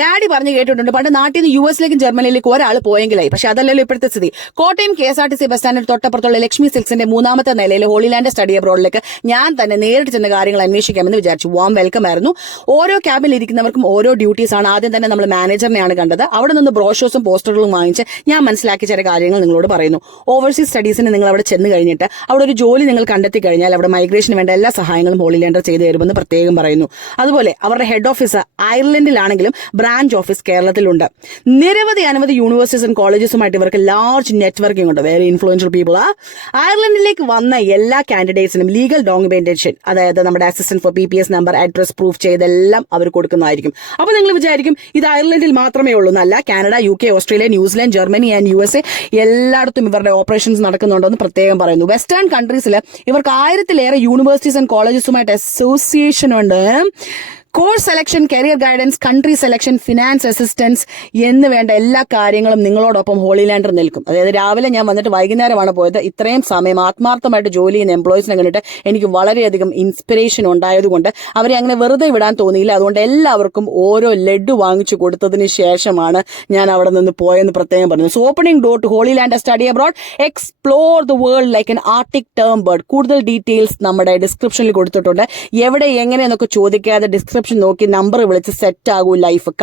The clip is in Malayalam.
ഡാഡി പറഞ്ഞു കേട്ടിട്ടുണ്ട് പണ്ട് നാട്ടിൽ നിന്ന് യുഎസിലേക്കും ജർമ്മനിയിലേക്കും ഒരാൾ പോയെങ്കിലായി. പക്ഷെ അതല്ലല്ലോ ഇപ്പോഴത്തെ സ്ഥിതി. കോട്ടയം KSRTC ബസ് സ്റ്റാൻഡിന് തൊട്ടപ്പുറത്തുള്ള ലക്ഷ്മി സിൽക്സിന്റെ 3ാമത്തെ നിലയിൽ ഹോളിലാൻഡ് സ്റ്റഡി അബ്രോഡിലേക്ക് ഞാൻ തന്നെ നേരിട്ട് ചെന്ന കാര്യങ്ങൾ അന്വേഷിക്കാമെന്ന് വിചാരിച്ചു. വാം വെൽക്കം ആയിരുന്നു. ഓരോ ക്യാബിൽ ഇരിക്കുന്നവർക്കും ഓരോ ഡ്യൂട്ടീസ് ആണ്. ആദ്യം തന്നെ നമ്മൾ മാനേജറിനെയാണ് കണ്ടത്. അവിടെ നിന്ന് ബ്രോഷേഴ്സും പോസ്റ്ററുകളും വാങ്ങിച്ച് ഞാൻ മനസ്സിലാക്കിയ ചില കാര്യങ്ങൾ നിങ്ങളോട് പറയുന്നു. ഓവർസീസ് സ്റ്റഡീസിന് നിങ്ങൾ അവിടെ ചെന്ന് കഴിഞ്ഞിട്ട് അവിടെ ഒരു ജോലി നിങ്ങൾ കണ്ടെത്തി കഴിഞ്ഞാൽ അവിടെ മൈഗ്രേഷന് വേണ്ട എല്ലാ സഹായങ്ങളും ഹോളിലാൻഡർ ചെയ്തു തരുമെന്ന് പ്രത്യേകം പറയുന്നു. അതുപോലെ അവരുടെ ഹെഡ് ഓഫീസ് അയർലൻഡിലാണെങ്കിലും ബ്രാഞ്ച് ഓഫീസ് കേരളത്തിലുണ്ട്. അനവധി യൂണിവേഴ്സിറ്റീസ് ആൻഡ് കോളേജസുമായിട്ട് ഇവർക്ക് ലാർജ് നെറ്റ്വർക്കിംഗ് ഉണ്ട്. വെരി ഇൻഫ്ലുവൻഷ്യൽ പീപ്പിൾ ആ. അയർലൻഡിലേക്ക് വന്ന എല്ലാ കാൻഡിഡേറ്റ്സിനും ലീഗൽ ഡോക്യുമെന്റേഷൻ, അതായത് നമ്മുടെ assistant for PPS number, address proof ചെയ്തെല്ലാം അവർ കൊടുക്കുന്നതായിരിക്കും. അപ്പൊ നിങ്ങൾ വിചാരിക്കും ഇത് അയർലൻഡിൽ മാത്രമേ ഉള്ളൂ എന്നല്ല. Canada, UK, Australia, New Zealand, Germany and USA എല്ലായിടത്തും ഇവരുടെ ഓപ്പറേഷൻസ് നടക്കുന്നുണ്ടെന്ന് പ്രത്യേകം പറയുന്നു. വെസ്റ്റേൺ കൺട്രീസിൽ ഇവർക്ക് 1000-ലേറെ യൂണിവേഴ്സിറ്റീസ് ആൻഡ് കോളേജസുമായിട്ട് അസോസിയേഷൻ ഉണ്ട്. Course selection, career guidance, country selection, finance assistance എന്ന് വേണ്ട എല്ലാ കാര്യങ്ങളും നിങ്ങളോടൊപ്പം ഹോളിലാൻഡർ നിൽക്കും. അതായത് രാവിലെ ഞാൻ വന്നിട്ട് വൈകുന്നേരമാണ് പോയത്. ഇത്രയും സമയം ആത്മാർത്ഥമായിട്ട് ജോലി ചെയ്യുന്ന എംപ്ലോയീസിനെ കണ്ടിട്ട് എനിക്ക് വളരെയധികം ഇൻസ്പിറേഷൻ ഉണ്ടായതുകൊണ്ട് അവരെ അങ്ങനെ വെറുതെ വിടാൻ തോന്നിയില്ല. അതുകൊണ്ട് എല്ലാവർക്കും ഓരോ ലഡ്ഡു വാങ്ങിച്ചു കൊടുത്തതിന് ശേഷമാണ് ഞാൻ അവിടെ നിന്ന് പോയെന്ന് പ്രത്യേകം പറഞ്ഞു. So opening door to Holy Land study abroad, explore the world like an Arctic tern bird. കൂടുതൽ ഡീറ്റെയിൽസ് നമ്മുടെ ഡിസ്ക്രിപ്ഷനിൽ കൊടുത്തിട്ടുണ്ട്. എവിടെ എങ്ങനെയെന്നൊക്കെ ചോദിക്കാതെ ഡിസ്ക്രിപ്ഷൻ നോക്കി നമ്പർ വിളിച്ച് സെറ്റ് ആകൂ ലൈഫ്.